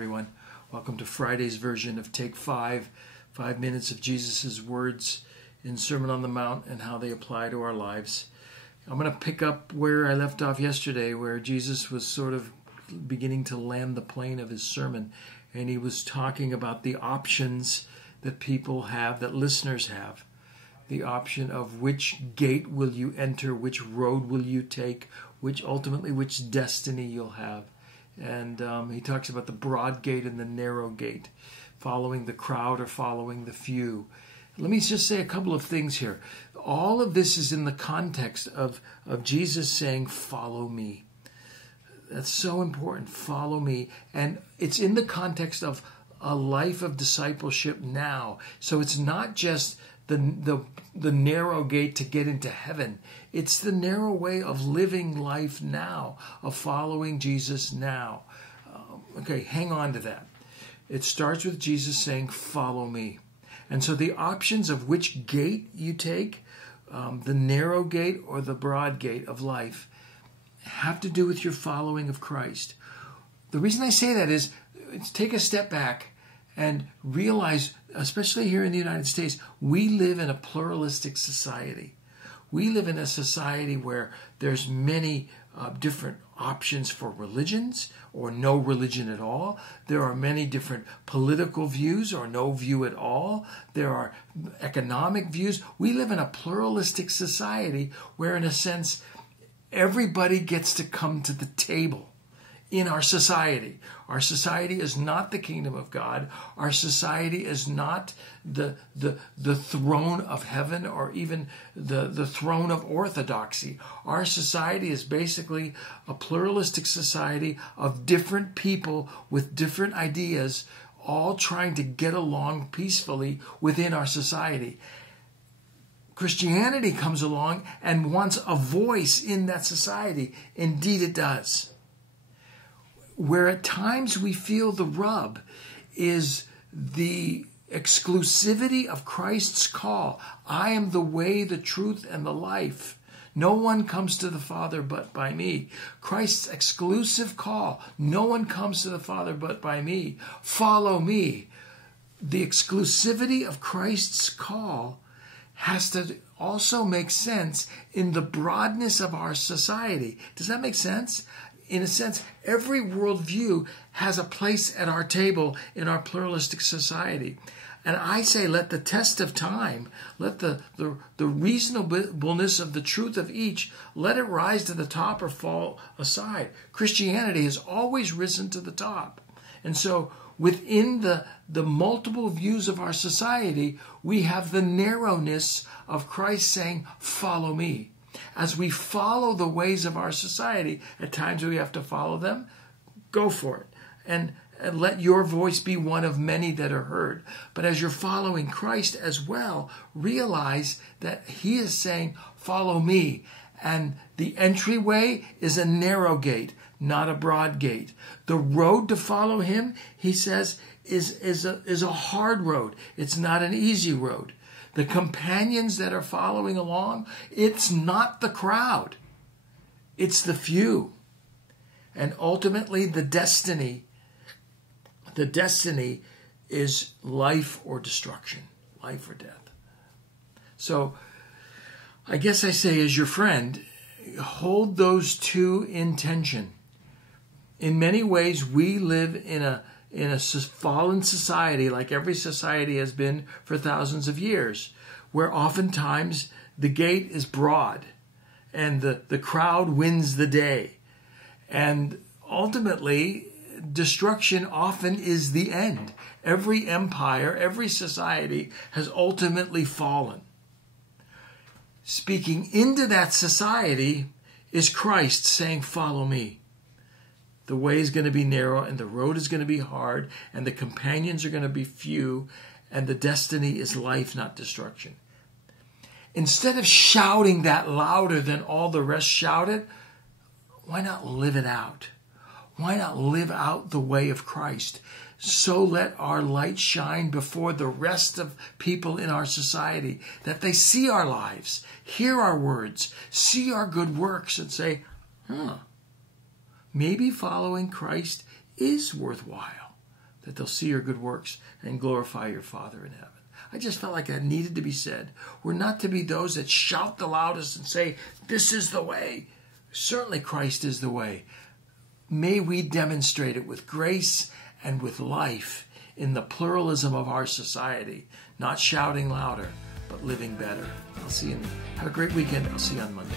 everyone. Welcome to Friday's version of Take 5 minutes of Jesus' words in Sermon on the Mount and how they apply to our lives. I'm going to pick up where I left off yesterday, where Jesus was sort of beginning to land the plane of his sermon, and he was talking about the options that people have, that listeners have. The option of which gate will you enter, which road will you take, which destiny you'll have. And he talks about the broad gate and the narrow gate, following the crowd or following the few. Let me just say a couple of things here. All of this is in the context of Jesus saying, follow me. That's so important, follow me. And it's in the context of a life of discipleship now. So it's not just the narrow gate to get into heaven. It's the narrow way of living life now, of following Jesus now. Okay, hang on to that. It starts with Jesus saying, follow me. And so the options of which gate you take, the narrow gate or the broad gate of life, have to do with your following of Christ. The reason I say that is, take a step back and realize, especially here in the United States, we live in a pluralistic society. We live in a society where there's many different options for religions or no religion at all. There are many different political views or no view at all. There are economic views. We live in a pluralistic society where, in a sense, everybody gets to come to the table. In our society. Our society is not the kingdom of God. Our society is not the throne of heaven or even the throne of orthodoxy. Our society is basically a pluralistic society of different people with different ideas, all trying to get along peacefully within our society. Christianity comes along and wants a voice in that society. Indeed it does. Where at times we feel the rub is the exclusivity of Christ's call. I am the way, the truth, and the life. No one comes to the Father but by me. Christ's exclusive call. No one comes to the Father but by me. Follow me. The exclusivity of Christ's call has to also make sense in the broadness of our society. Does that make sense? In a sense, every worldview has a place at our table in our pluralistic society. And I say, let the test of time, let the reasonableness of the truth of each, let it rise to the top or fall aside. Christianity has always risen to the top. And so within the multiple views of our society, we have the narrowness of Christ saying, follow me. As we follow the ways of our society, at times we have to follow them, go for it. And let your voice be one of many that are heard. But as you're following Christ as well, realize that he is saying, follow me. And the entryway is a narrow gate, not a broad gate. The road to follow him, he says, is a hard road. It's not an easy road. The companions that are following along, it's not the crowd. It's the few. And ultimately the destiny is life or destruction, life or death. So I guess I say, as your friend, hold those two in tension. In many ways, we live in a fallen society, like every society has been for thousands of years, where oftentimes the gate is broad and the crowd wins the day. And ultimately, destruction often is the end. Every empire, every society has ultimately fallen. Speaking into that society is Christ saying, follow me. The way is going to be narrow and the road is going to be hard and the companions are going to be few and the destiny is life, not destruction. Instead of shouting that louder than all the rest shouted, why not live it out? Why not live out the way of Christ? So let our light shine before the rest of people in our society, that they see our lives, hear our words, see our good works and say, maybe following Christ is worthwhile. that they'll see your good works and glorify your Father in heaven. I just felt like that needed to be said. We're not to be those that shout the loudest and say, this is the way. Certainly Christ is the way. May we demonstrate it with grace and with life in the pluralism of our society, not shouting louder, but living better. Have a great weekend. I'll see you on Monday.